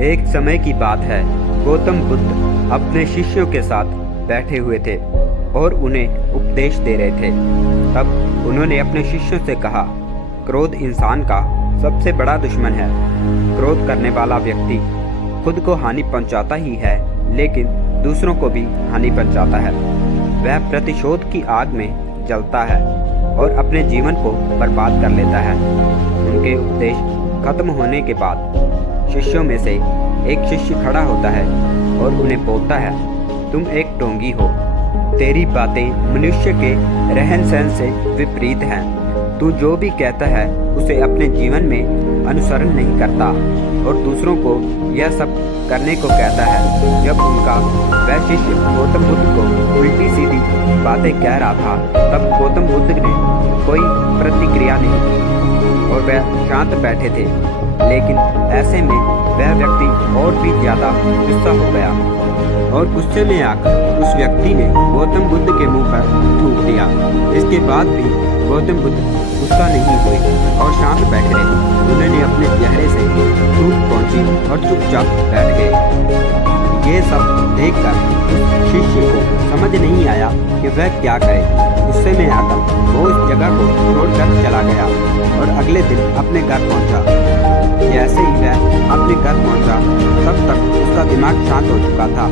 एक समय की बात है। गौतम बुद्ध अपने शिष्यों के साथ बैठे हुए थे और उन्हें उपदेश दे रहे थे। तब उन्होंने अपने शिष्यों से कहा, क्रोध इंसान का सबसे बड़ा दुश्मन है। क्रोध करने वाला व्यक्ति खुद को हानि पहुंचाता ही है, लेकिन दूसरों को भी हानि पहुंचाता है। वह प्रतिशोध की आग में जलता है और अपने जीवन को बर्बाद कर लेता है। उनके उपदेश खत्म होने के बाद शिष्यों में से एक शिष्य खड़ा होता है और उन्हें बोलता है, तुम एक ढोंगी हो। तेरी बातें मनुष्य के रहन सहन से विपरीत हैं। तू जो भी कहता है उसे अपने जीवन में अनुसरण नहीं करता और दूसरों को यह सब करने को कहता है। जब उनका वह शिष्य गौतम बुद्ध को उल्टी सीधी बातें कह रहा था, तब गौतम बुद्ध ने कोई प्रतिक्रिया नहीं की और वह शांत बैठे थे। लेकिन ऐसे में वह व्यक्ति और भी ज्यादा गुस्सा हो गया और गुस्से में आकर उस व्यक्ति ने गौतम बुद्ध के मुंह पर थूक दिया। इसके बाद भी गौतम बुद्ध गुस्सा नहीं हुए और शांत बैठे रहे। उन्होंने अपने चेहरे से धूप पहुंची और चुपचाप बैठ गए। ये सब देखकर उस शिष्य को समझ नहीं आया कि वह क्या करे। गुस्से में आकर वो उस जगह को छोड़कर चला गया और अगले दिन अपने घर पहुंचा। जैसे ही वह अपने घर पहुंचा, तब तक उसका दिमाग शांत हो चुका था।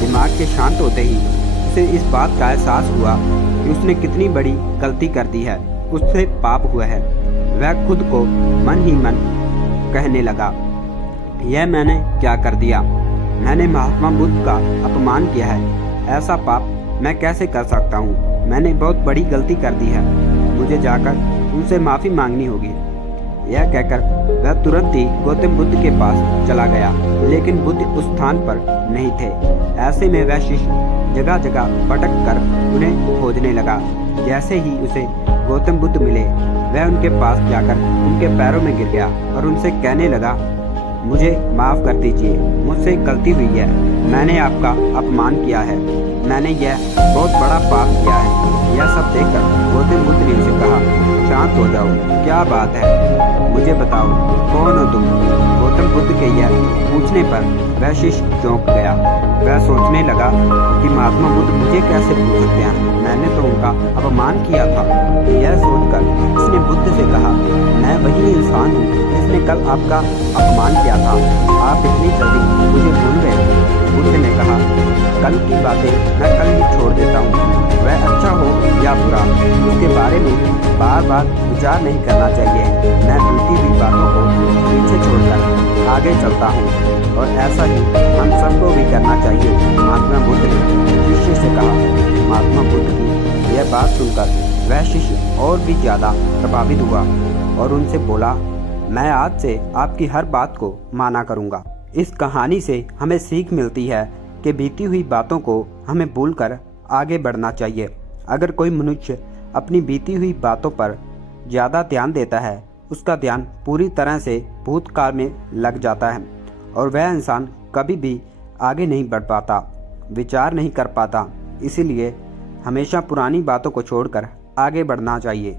दिमाग के शांत होते ही उसे इस बात का एहसास हुआ कि उसने कितनी बड़ी गलती कर दी है, उससे पाप हुआ है। वह खुद को मन ही मन कहने लगा, यह मैंने क्या कर दिया? मैंने महात्मा बुद्ध का अपमान किया है। ऐसा पाप मैं कैसे कर सकता हूँ? मैंने बहुत बड़ी गलती कर दी है। मुझे जाकर उनसे माफ़ी मांगनी होगी। यह कहकर वह तुरंत ही गौतम बुद्ध के पास चला गया, लेकिन बुद्ध उस स्थान पर नहीं थे। ऐसे में वह शिष्य जगह जगह भटक कर उन्हें खोजने लगा। जैसे ही उसे गौतम बुद्ध मिले, वह उनके पास जाकर उनके पैरों में गिर गया और उनसे कहने लगा, मुझे माफ़ कर दीजिए, मुझसे गलती हुई है। मैंने आपका अपमान किया है। मैंने यह बहुत बड़ा पाप किया है। यह सब देखकर गौतम बुद्ध ने उसे कहा, शांत हो जाओ, क्या बात है? मुझे बताओ, कौन हो तुम? गौतम बुद्ध के यह पूछने पर वह शिष्य चौंक गया। वह सोचने लगा कि महात्मा बुद्ध मुझे कैसे पूछ सकते हैं? मैंने तो उनका अपमान किया था। यह सोचकर उसने बुद्ध से कहा, मैं वही इंसान हूँ जिसने कल आपका अपमान किया था। आप इतनी जल्दी मुझे भूल गए? बुद्ध ने कहा, कल की बातें मैं कल ही छोड़ देता हूँ। वह अच्छा हो या बुरा, उसके बारे में बार बार विचार नहीं करना चाहिए। मैं बीती हुई बातों को पीछे छोड़कर आगे चलता हूँ और ऐसा ही हम सबको भी करना चाहिए। महात्मा बुद्ध ने शिष्य से कहा। महात्मा बुद्ध की यह बात सुनकर वह शिष्य और भी ज़्यादा प्रभावित हुआ और उनसे बोला, मैं आज से आपकी हर बात को माना करूँगा। इस कहानी से हमें सीख मिलती है कि बीती हुई बातों को हमें भूलकर आगे बढ़ना चाहिए। अगर कोई मनुष्य अपनी बीती हुई बातों पर ज़्यादा ध्यान देता है, उसका ध्यान पूरी तरह से भूतकाल में लग जाता है और वह इंसान कभी भी आगे नहीं बढ़ पाता, विचार नहीं कर पाता। इसीलिए हमेशा पुरानी बातों को छोड़कर आगे बढ़ना चाहिए।